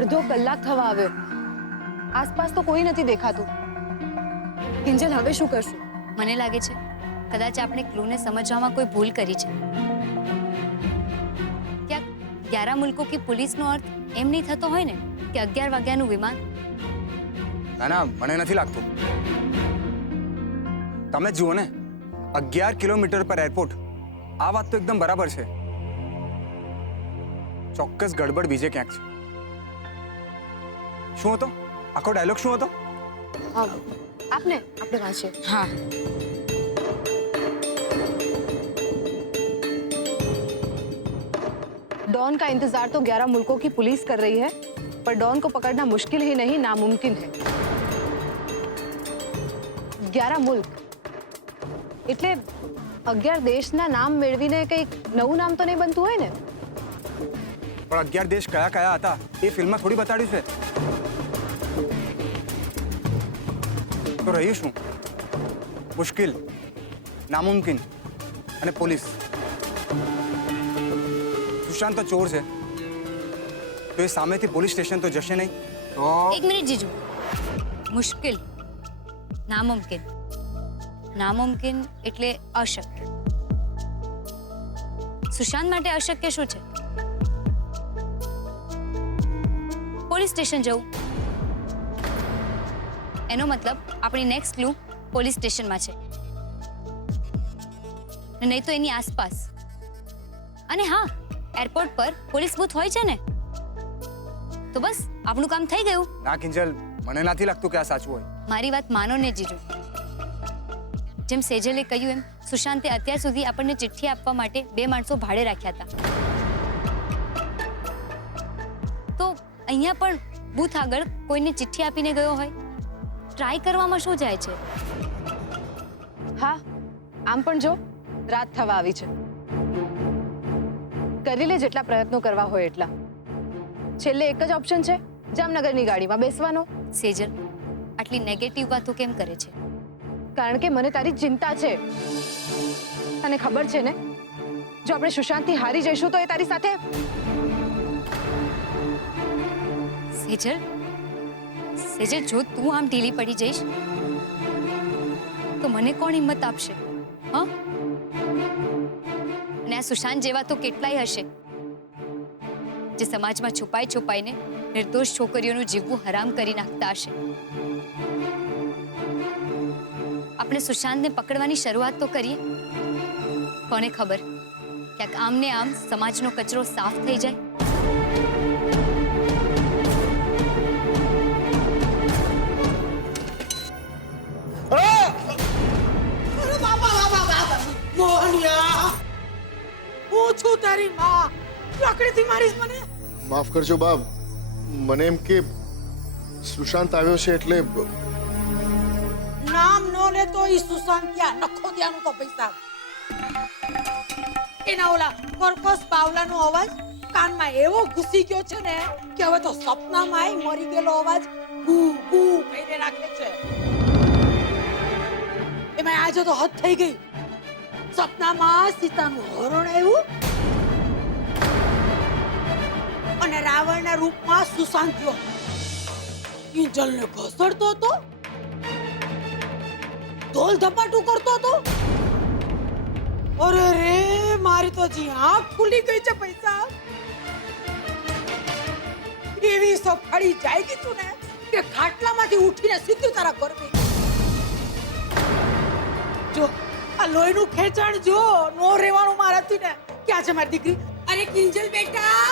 અડધો કલાક થવા આવ્યો, આસપાસ તો કોઈ નથી દેખાતું. કિંજલ, હવે શું કરશું? મને લાગે છે કદાચ આપણે ક્લૂને સમજવામાં કોઈ ભૂલ કરી છે. ક્યાંક 11 મુલ્કો કી પુલિસનો અર્થ એમ નહીં થતો હોય ને કે 11 વાગ્યાનું વિમાન. ના ના, મને નથી લાગતું. તમે જુઓ ને, 11 કિલોમીટર પર એરપોર્ટ. આ વાત તો એકદમ બરાબર છે. ચોક્કસ ગડબડ બીજે ક્યાંક છે. શું હતો આખો ડાયલોગ? શું હતો? આપણે વાંચીએ. હા, डॉन का इंतजार तो 11 मुल्कों की पुलिस कर रही है, पर डॉन को पकड़ना मुश्किल ही नहीं नामुमकिन है. 11 मुल्क એટલે 11 દેશના નામ મેળવીને કંઈક નવું નામ તો નહીં બનતું હોય ને? પણ 11 દેશ કયા કયા હતા એ ફિલ્મમાં થોડી બતાડ્યું છે. તો રહ્યું શું? મુશ્કેલ, નામુમકિન અને પોલીસ. સુશાંત તો ચોર છે, તો એ સામેથી પોલીસ સ્ટેશન તો જશે નહીં. તો એક મિનિટ જીજુ. મુશ્કેલ, નામુમકિન. નામુમકિન એટલે અશક્ય. સુશાંત માટે અશક્ય શું છે? પોલીસ સ્ટેશન જવું. એનો મતલબ આપણી નેક્સ્ટ ક્લુ પોલીસ સ્ટેશનમાં છે, નહીં તો એની આસપાસ. અને હા, એરપોર્ટ પર પોલીસ બૂથ હોય છે ને, તો બસ આપણું કામ થઈ ગયું. ના કિંજલ, મને નથી લાગતું કે આ સાચું હોય. મારી વાત માનો ને જીજુ. જેમ સેજલે કહ્યું એમ સુશાંતે અત્યાર સુધી આપણને ચિઠ્ઠી આપવા માટે 2 માણસો ભાડે રાખ્યા હતા. તો અહીંયા પણ બૂથ આગળ કોઈને ચિઠ્ઠી આપીને ગયો હોય. ટ્રાય કરવામાં શું જાય છે? હા, આમ પણ જો રાત થવા આવી છે. કરી લે જેટલા પ્રયત્નો કરવા હોય એટલા. છેલ્લે એક જ ઓપ્શન છે, જામનગરની ગાડીમાં બેસવાનો. સેજલ આટલી નેગેટિવ વાતો કેમ કરે છે? કારણ કે મને તારી ચિંતા છે. તને ખબર છે ને, જો આપણે સુશાંતથી હારી જઈશું તો એ તારી સાથે. સેજલ, સેજલ, જો તું આમ ઢીલી પડી જઈશ તો મને કોણ હિંમત આપશે? હા, અને આ સુશાંત જેવા તો કેટલાય હશે જે સમાજમાં છુપાઈ છુપાઈને નિર્દોષ છોકરીઓનું જીવવું હરામ કરી નાખતા હશે. આપણે સુશાંતને પકડવાની શરૂઆત તો કરીએ. કોને ખબર, ક્યાંક આમને આમ સમાજનો કચરો સાફ થઈ જાય. મોહનિયા, હું છું તારી માં. લાકડીથી મારીશ મને? માફ કરજો બાપ, મને એમ કે સુશાંત આવ્યો છે એટલે. નામ નો લે તો ઈ સુશાંત ક્યાં નખો દ્યાનું તો પૈસા. એના ઓલા કર્કશ બાવલાનો અવાજ કાનમાં એવો ઘૂસી ગયો છે ને કે હવે તો સપનામાં મરી ગયેલો અવાજ ગુ ગુ કરીને રાખે છે. એમાં આજે તો હદ થઈ ગઈ. સપનામાં સીતાનું હરણ આવ્યું અને રાવણના રૂપમાં સુશાંત થયો. કિંજલને ઘસડતો હતો, ઢોલ ધપાટું કરતો હતો. અરે રે, મારી તો જી આંખ ખુલી ગઈ છે પૈસા. એવી સફાળી જાય ગઈ તું ને કે ખાટલામાંથી ઉઠીને સીધું તારા ઘર ગઈ. જો આ લોહીનું ખેંચાણ જો નો રહેવાનું મારાથી ને. ક્યાં છે મારી દીકરી? અરે કિંજલ બેટા,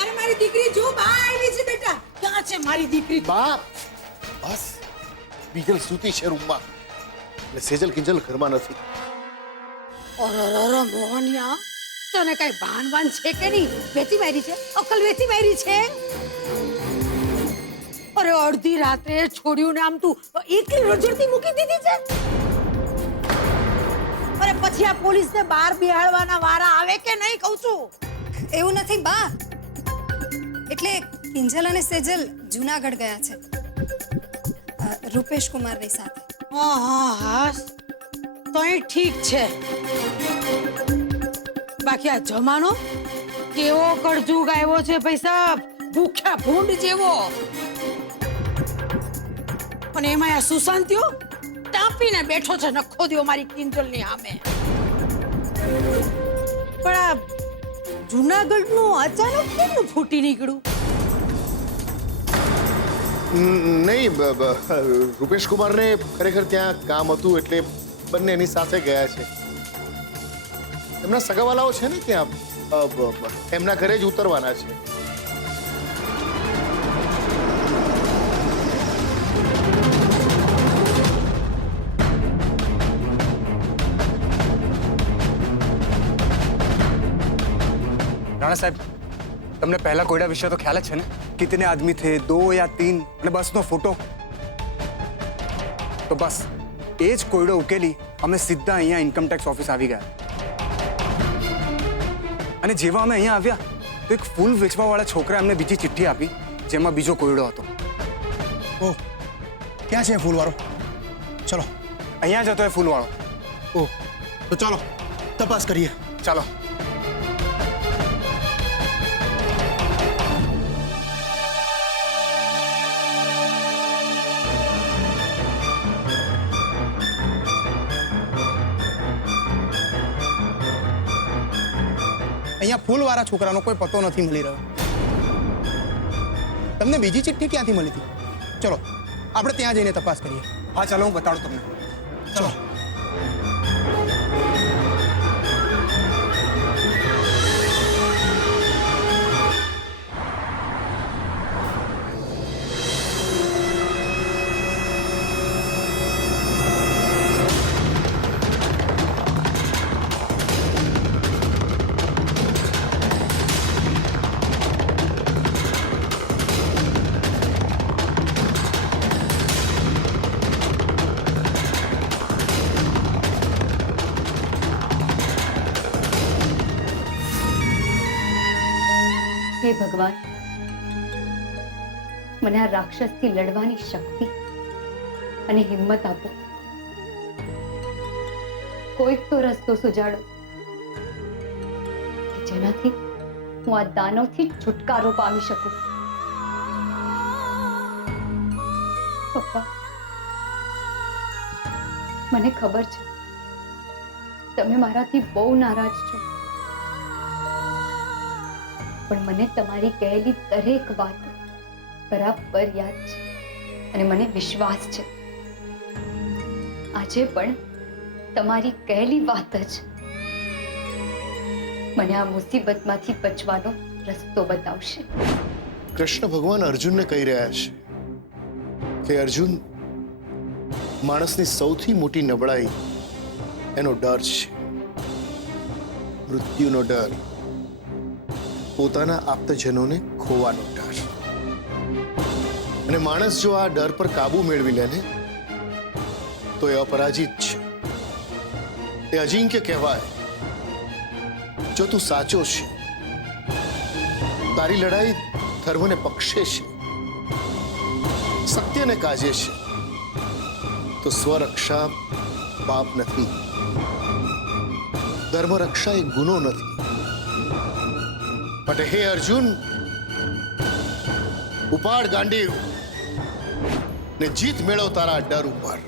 અરે મારી દીકરી જો બા આવી છે બેટા. ક્યાં છે મારી દીકરી? બાપ બસ, બીજલ સૂતી છે રૂમમાં એટલે સેજલ કિંજલ ઘરમાં નથી. અરે મોહનિયા, તને કઈ ભાન ભાન છે કે નહીં? વેચી મારી છે? અકલ વેચી મારી છે? અરે અડધી રાત્રે છોડ્યું ને આમ તું એકલી રજડતી મૂકી દીધી છે. અરે પછી આ પોલીસને બહાર બેહાડવાના વારા આવે કે નહીં કહું છું? એવું નથી બા, એટલે કિંજલ અને સેજલ જૂનાગઢ ગયા છે રૂપેશ કુમારની સાથે. હા, તોય ઠીક છે. બાકી આ જમાનો કેવો કળજુગ આવ્યો છે પૈસા. ભૂખ્યા ભૂંડ જેવો. અને એમાં આ સુશાંતિયો તાપીને બેઠો છે નખો દ્યો મારી કિંજલની સામે. પણ આ જુનાગઢનું અચાનક કેમ ફૂટી નીકળ્યું? નહીં રૂપેશ કુમારને ખરેખર ત્યાં કામ હતું એટલે બંને એની સાથે ગયા છે. એમના સગાવાલાઓ છે ને ત્યાં, એમના ઘરે જ ઉતરવાના છે. राणा साहब, તમને પહેલા કોયડા વિશે તો ખ્યાલ જ છે ને? કિતને આદમી થે, 2 या 3, અને બસનો ફોટો. તો બસ એ જ કોયડો ઉકેલી અમે સીધા અહીંયા ઇન્કમટેક્સ ઓફિસ આવી ગયા. અને જેવા અમે અહીંયા આવ્યા તો એક ફૂલ વેચવાવાળા છોકરા અમને બીજી ચિઠ્ઠી આપી જેમાં બીજો કોયડો હતો. ઓહ, ક્યાં છે ફૂલવાળો? ચલો અહીંયા જ હતો એ ફૂલવાળો. ઓહ, તો ચાલો તપાસ કરીએ. ચાલો. અહીંયા ફૂલવાળા છોકરાનો કોઈ પતો નથી મળી રહ્યો. તમને બીજી ચિઠ્ઠી ક્યાંથી મળી હતી? ચલો આપણે ત્યાં જઈને તપાસ કરીએ. હા ચાલો, હું બતાડું તમને. ચલો. હે ભગવાન, મને આ રાક્ષસથી લડવાની શક્તિ અને હિંમત આપો. કોઈક તો રસ્તો સુજાડો કે જેનાથી હું આ દાનવથી છુટકારો પામી શકું. પપ્પા, મને ખબર છે તમે મારાથી બહુ નારાજ છો, પણ મને તમારી કહેલી દરેક વાત બરાબર યાદ છે અને મને વિશ્વાસ છે આજે પણ તમારી કહેલી વાત જ મને આ મુસીબતમાંથી બચવાનો રસ્તો બતાવશે. કૃષ્ણ ભગવાન અર્જુનને કહી રહ્યા છે કે અર્જુન, માણસની સૌથી મોટી નબળાઈ એનો ડર છે. મૃત્યુનો ડર, પોતાના આપ્તજનોને ખોવાનો ડર. અને માણસ જો આ ડર પર કાબુ મેળવી લે ને તો એ અપરાજિત છે, એ અજિંક્ય કહેવાય. જો તું સાચો છે, તારી લડાઈ ધર્મને પક્ષે છે, સત્યને કાજે છે, તો સ્વરક્ષા પાપ નથી, ધર્મરક્ષા એ ગુનો નથી. બટ હે અર્જુન, ઉપાડ ગાંડીવ ને જીત મેળવ તારા ડર ઉપર.